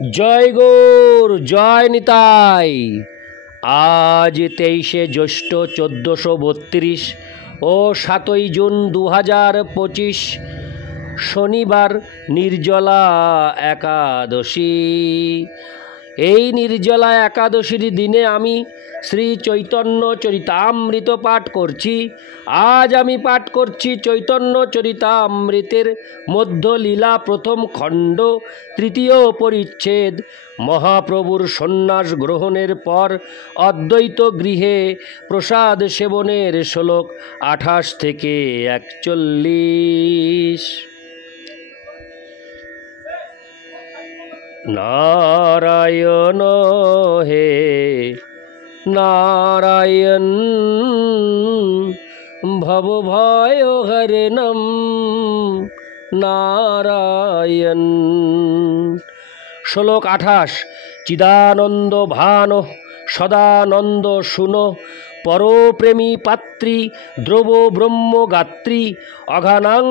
জয় গৌর, জয় নিতাই। আজ 23শে জ্যৈষ্ঠ 1432 ও 7ই জুন 2025 শনিবার, নির্জলা একাদশী। এই নির্জলা একাদশীর দিনে আমি শ্রী চৈতন্য চরিতামৃত পাঠ করছি। আজ আমি পাঠ করছি চৈতন্য চরিতামৃতের মধ্যলীলা প্রথম খণ্ড, তৃতীয় পরিচ্ছেদ। মহাপ্রভুর সন্ন্যাস গ্রহণের পর অদ্বৈত গৃহে প্রসাদ সেবনের শ্লোক 28 থেকে 41। নারায়ণ হে নারায়ণ, ভবভয়হরণম নারায়ণ। শ্লোক 28। চিদানন্দ ভান সদানন্দ শুনো, পরপ্রেমী পাত্রী দ্রব ব্রহ্মগাত্রী, অঘানাং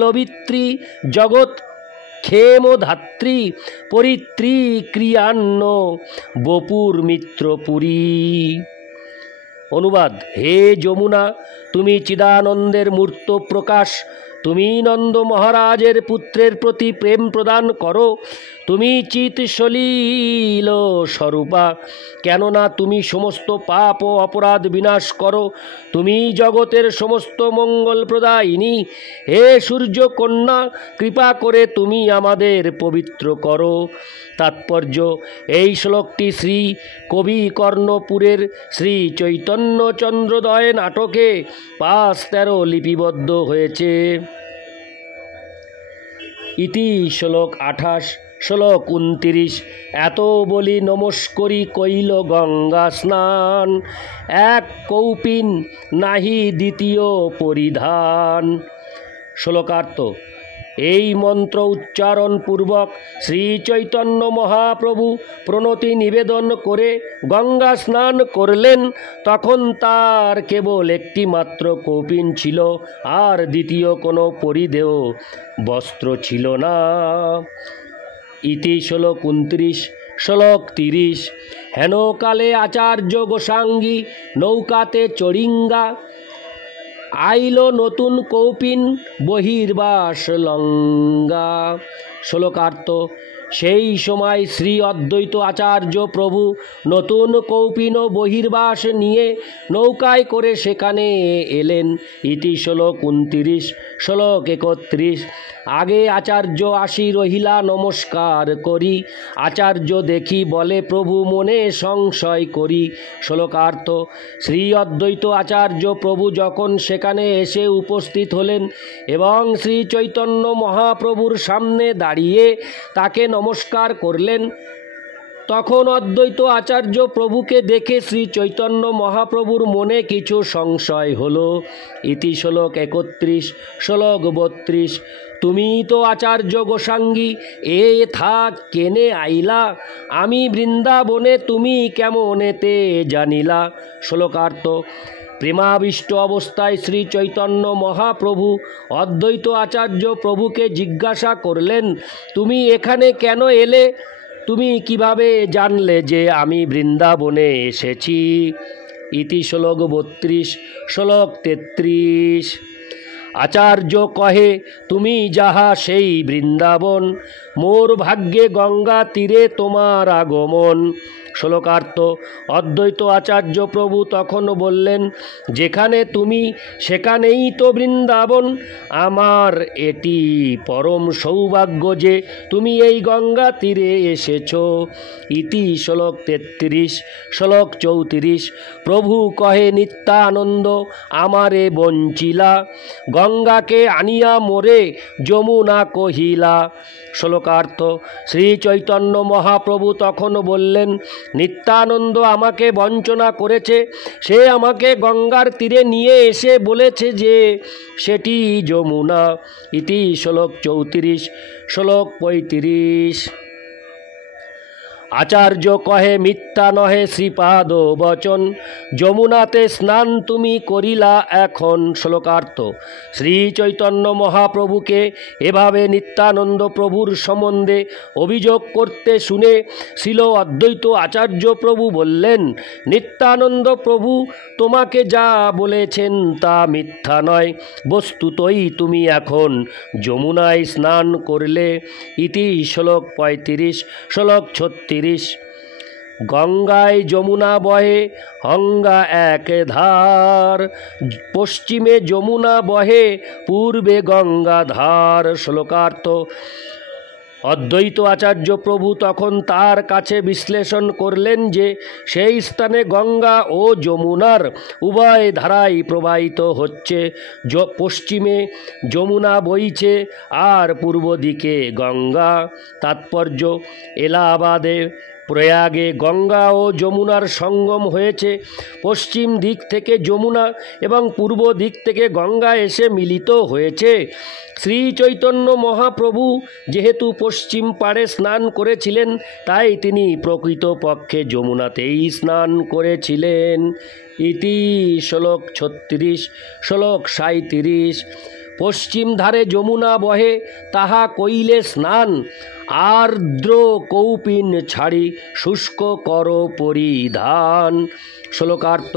লবিত্রী জগৎ ক্ষেমধাত্রী, পরিত্রী ক্রিয়ান্ন বপুর মিত্রপুরী। অনুবাদ: হে যমুনা, তুমি চিদানন্দের মূর্ত প্রকাশ। তুমি নন্দ মহারাজের পুত্রের প্রতি প্রেম প্রদান করো। তুমি চিৎ সলিল স্বরূপা, কেননা তুমি সমস্ত পাপ ও অপরাধ বিনাশ করো। তুমি জগতের সমস্ত মঙ্গল প্রদায়িনী। হে সূর্য কন্যা, কৃপা করে তুমি আমাদের পবিত্র করো। তাৎপর্য: এই শ্লোকটি শ্রী কবি কর্ণপুরের শ্রী চৈতন্য চন্দ্রোদয় নাটকে 5-13 লিপিবদ্ধ হয়েছে। ইতি শ্লোক 28। শ্লোক 29। এত বলি নমস্করি কইল গঙ্গা স্নান, এক কৌপিন নাহি দ্বিতীয় পরিধান। শ্লোকার্থ: এই মন্ত্র উচ্চারণ পূর্বক শ্রী চৈতন্য মহাপ্রভু প্রণতি নিবেদন করে গঙ্গা স্নান করলেন। তখন তার কেবল একটি মাত্র কৌপিন ছিল, আর দ্বিতীয় কোনো পরিধেয় বস্ত্র ছিল না। ইতি শ্লোক 29। শ্লোক 30। হেন কালে আচার্য গোসাঙ্গী নৌকাতে চড়িঙ্গা, আইল নতুন কৌপিন বহির্বাস লঙ্গা। শ্লোকার্থ: সেই সময় শ্রী অদ্বৈত আচার্য প্রভু নতুন কৌপিন ও বহির্বাস নিয়ে নৌকায় করে সেখানে এলেন। ইতি শ্লোক 29। শ্লোক 31। আগে আচার্য আসি রহিলা নমস্কার করি, আচার্য দেখি বলে প্রভু মনে সংশয় করি। শ্লোকার্থ: শ্রী অদ্বৈত আচার্য প্রভু যখন সেখানে এসে উপস্থিত হলেন এবং শ্রী চৈতন্য মহাপ্রভুর সামনে দাঁড়িয়ে তাকে নমস্কার করলেন, তখন অদ্বৈত আচার্য প্রভুকে দেখে শ্রী চৈতন্য মহাপ্রভুর মনে কিছু সংশয় হলো। ইতি শ্লোক 31। শ্লোক 32। তুমি তো আচার্য গোসাঙ্গী, এ থাক কেনে আইলা, আমি বৃন্দাবনে তুমি কেমনেতে জানিলা। শ্লোকার্থ: প্রেমাবিষ্ট অবস্থায় শ্রী চৈতন্য মহাপ্রভু অদ্বৈত আচার্য প্রভুকে জিজ্ঞাসা করলেন, তুমি এখানে কেন এলে? তুমি কিভাবে জানলে যে আমি বৃন্দাবনে এসেছি? ইতি শ্লোক 32। শ্লোক 33। আচার্য কহে, তুমি যাহা সেই বৃন্দাবন, মোর ভাগ্যে গঙ্গা তীরে তোমার আগমন। শ্লোকার্থ: অদ্বৈত আচার্য প্রভু তখন বললেন, যেখানে তুমি সেখানেই তো বৃন্দাবন। আমার এটি পরম সৌভাগ্য যে তুমি এই গঙ্গা তীরে এসেছ। ইতি শ্লোক 33। শ্লোক 34। প্রভু কহে, নিত্যানন্দ আমারে বঞ্চিলা, গঙ্গাকে আনিয়া মোরে যমুনা কহিলা। শ্লোকার্থ: শ্রী চৈতন্য মহাপ্রভু তখন বললেন, নিত্যানন্দ আমাকে বঞ্চনা করেছে। সে আমাকে গঙ্গার তীরে নিয়ে এসে বলেছে যে সেটি যমুনা। ইতি শ্লোক 34। শ্লোক 35। আচার্য কহে মিথ্যা নহে শ্রীপাদ বচন, যমুনাতে স্নান তুমি করিলা এখন। শ্লোকার্থ। শ্রী চৈতন্য মহাপ্রভুকে এভাবে নিত্যানন্দ প্রভুর সম্বন্ধে অভিযোগ করতে শুনে শ্রীল অদ্বৈত আচার্য প্রভু বললেন, নিত্যানন্দ প্রভু তোমাকে যা বলেছেন তা মিথ্যা নয়, বস্তুতই তুমি এখন যমুনায় স্নান করলে। ইতি শ্লোক 35। শ্লোক 36। গঙ্গায় যমুনা বহে গঙ্গা এক ধার, পশ্চিমে যমুনা বহে পূর্বে গঙ্গা ধার। শ্লোকার্থ। অদ্বৈত আচার্য প্রভু তখন তার কাছে বিশ্লেষণ করলেন যে সেই স্থানে গঙ্গা ও যমুনার উভয় ধারাই প্রবাহিত হচ্ছে। পশ্চিমে যমুনা বইছে আর পূর্ব দিকে গঙ্গা। তাৎপর্য, এলাহাবাদে প্রয়াগে গঙ্গা ও যমুনার সঙ্গম হয়েছে। পশ্চিম দিক থেকে যমুনা এবং পূর্ব দিক থেকে গঙ্গা এসে মিলিত হয়েছে। শ্রী চৈতন্য মহাপ্রভু যেহেতু পশ্চিম পাড়ে স্নান করেছিলেন, তাই তিনি প্রকৃতপক্ষে যমুনাতেই স্নান করেছিলেন। ইতি শ্লোক 36। শ্লোক 37। পশ্চিম ধারে যমুনা বহে তাহা কইলে স্নান, আর্দ্র কৌপিন ছাড়ি শুষ্ক কর পরিধান। শ্লোকার্থ।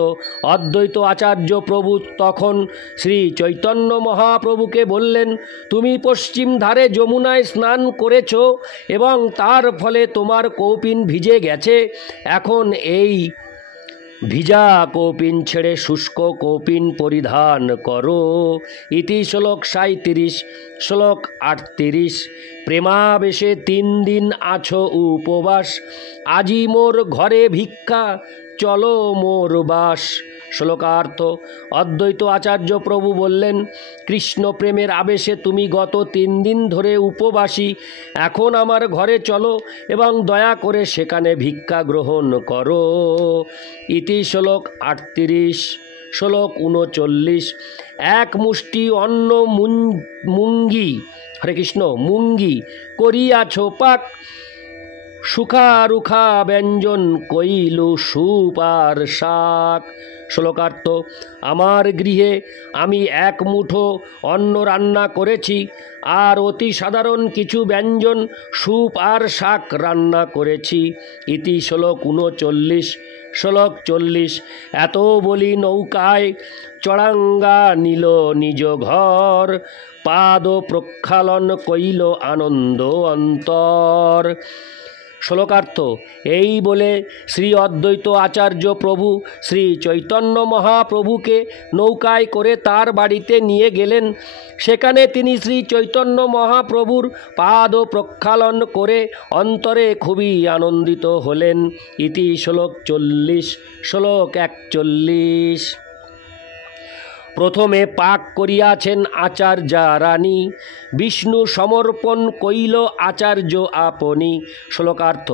অদ্বৈত আচার্য প্রভু তখন শ্রী চৈতন্য মহাপ্রভুকে বললেন, তুমি পশ্চিম ধারে যমুনায় স্নান করেছ এবং তার ফলে তোমার কৌপিন ভিজে গেছে। এখন এই ভিজা কৌপিন ছেড়ে শুষ্ক কৌপিন পরিধান করো। ইতি শ্লোক 37। শ্লোক 38। প্রেমাবেশে 3 দিন আছো উপবাস, আজি মোর ঘরে ভিক্ষা চলো মোর বাস। শ্লোকার্থ। অদ্বৈত আচার্য প্রভু বললেন, কৃষ্ণ প্রেমের আবেশে তুমি গত 3 দিন ধরে উপবাসী, এখন আমার ঘরে চলো এবং দয়া করে সেখানে ভিক্ষা গ্রহণ করো। ইতি শ্লোক 38। শ্লোক 39। এক মুষ্টি অন্ন মুঙ্গি, হরে কৃষ্ণ, মুঙ্গি করিয়াছ পাক, সুখা রুখা ব্যঞ্জন কইলু সুপ আর শাক। শ্লোকার্থ। আমার গৃহে আমি 1 মুঠো অন্ন রান্না করেছি আর অতি সাধারণ কিছু ব্যঞ্জন সুপ আর শাক রান্না করেছি। ইতি শ্লোক 39। শ্লোক 40। এত বলি নৌকায় চড়াঙ্গা নিল নিজ ঘর, পাদ প্রক্ষালন কইল আনন্দ অন্তর। শ্লোকার্থ। এই বলে শ্রী অদ্বৈত আচার্য প্রভু শ্রী চৈতন্য মহাপ্রভুকে নৌকায় করে তার বাড়িতে নিয়ে গেলেন। সেখানে তিনি শ্রী চৈতন্য মহাপ্রভুর পাদ প্রক্ষালন করে অন্তরে খুবই আনন্দিত হলেন। ইতি শ্লোক 40। শ্লোক 41। প্রথমে পাক করিয়াছেন আচার্যা রানী, বিষ্ণু সমর্পণ কইল আচার্য আপনি। শ্লোকার্থ।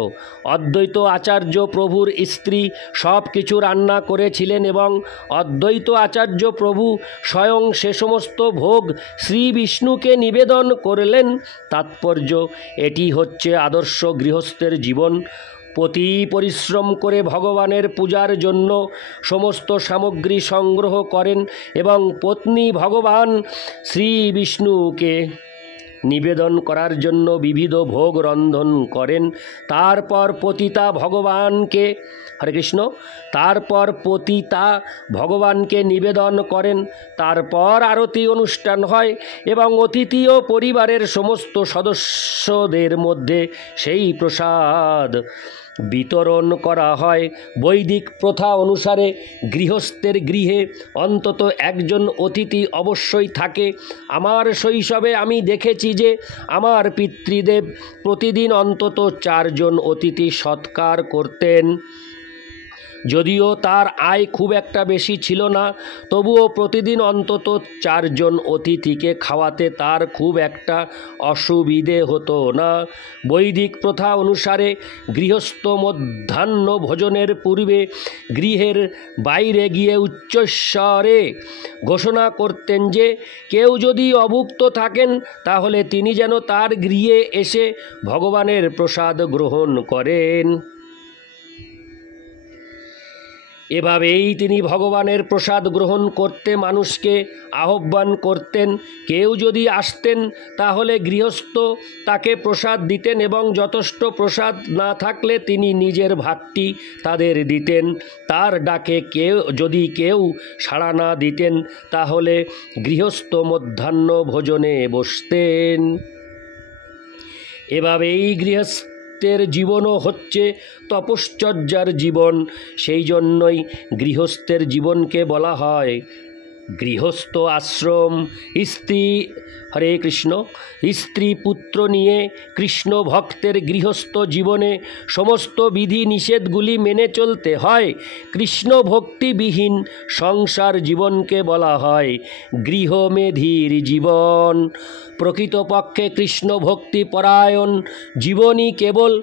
অদ্বৈত আচার্য প্রভুর স্ত্রী সব কিছু রান্না করেছিলেন এবং অদ্বৈত আচার্য প্রভু স্বয়ং সে সমস্ত ভোগ শ্রী বিষ্ণুকে নিবেদন করলেন। তাৎপর্য, এটি হচ্ছে আদর্শ গৃহস্থের জীবন। পতি পরিশ্রম করে ভগবানের পূজার জন্য সমস্ত সামগ্রী সংগ্রহ করেন এবং পত্নী ভগবান শ্রী বিষ্ণুকে নিবেদন করার জন্য বিবিধ ভোগ রন্ধন করেন। তারপর পতিতা ভগবানকে, হরে কৃষ্ণ, তারপর পতিতা ভগবানকে নিবেদন করেন। তারপর আরতি অনুষ্ঠান হয় এবং অতিথি ও পরিবারের সমস্ত সদস্যদের মধ্যে সেই প্রসাদ বিতরণ করা হয়। বৈদিক প্রথা অনুসারে গৃহস্থের গৃহে অন্তত একজন অতিথি অবশ্যই থাকে। আমার শৈশবে আমি দেখেছি যে আমার পিতৃদেব প্রতিদিন অন্তত 4 জন অতিথি সৎকার করতেন। যদিও তার আয় খুব একটা বেশি ছিল না, তবুও প্রতিদিন অন্তত 4 জন অতিথিকে খাওয়াতে তার খুব একটা অসুবিধে হতো না। বৈদিক প্রথা অনুসারে গৃহস্থ মধ্যাহ্ন ভোজনের পূর্বে গৃহের বাইরে গিয়ে উচ্চস্বরে ঘোষণা করতেন যে কেউ যদি অভুক্ত থাকেন তাহলে তিনি যেন তার গৃহে এসে ভগবানের প্রসাদ গ্রহণ করেন। এভাবেই তিনি ভগবানের প্রসাদ গ্রহণ করতে মানুষকে আহ্বান করতেন। কেউ যদি আসতেন তাহলে গৃহস্থ তাকে প্রসাদ দিতেন এবং যথেষ্ট প্রসাদ না থাকলে তিনি নিজের ভাগটি তাদের দিতেন। তার ডাকে যদি কেউ সাড়া না দিতেন তাহলে গৃহস্থ মধ্যাহ্ন ভোজনে বসতেন। এভাবেই গৃহস্থের জীবনও হচ্ছে তপশ্চর্যার জীবন। সেই জন্যই গৃহস্থের জীবনকে বলা হয় গৃহস্থ আশ্রম। স্ত্রী, হরে কৃষ্ণ, স্ত্রী পুত্র নিয়ে কৃষ্ণ ভক্তের গৃহস্থ জীবনে সমস্ত বিধি নিষেধগুলি মেনে চলতে হয়। কৃষ্ণ ভক্তিবিহীন সংসার জীবনকে বলা হয় গৃহমেধির জীবন। প্রকৃতপক্ষে কৃষ্ণ ভক্তি পরায়ণ জীবনই কেবল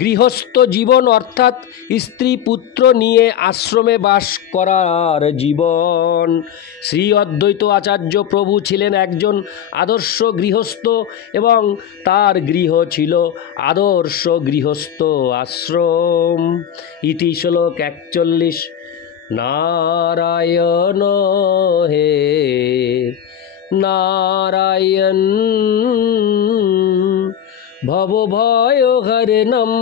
গৃহস্থ জীবন, অর্থাৎ স্ত্রী পুত্র নিয়ে আশ্রমে বাস করার জীবন। শ্রী অদ্বৈত আচার্য প্রভু ছিলেন একজন আদর্শ গৃহস্থ এবং তার গৃহ ছিল আদর্শ গৃহস্থ আশ্রম। ইতি শ্লোক 41। নারায়ণ হে নারায়ণ ভবভয়হরণম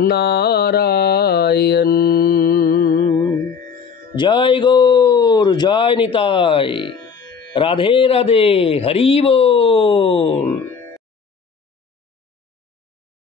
নারায়ণ। জয় গৌর, জয় নিতাই, রাধে রাধে, হরি বল।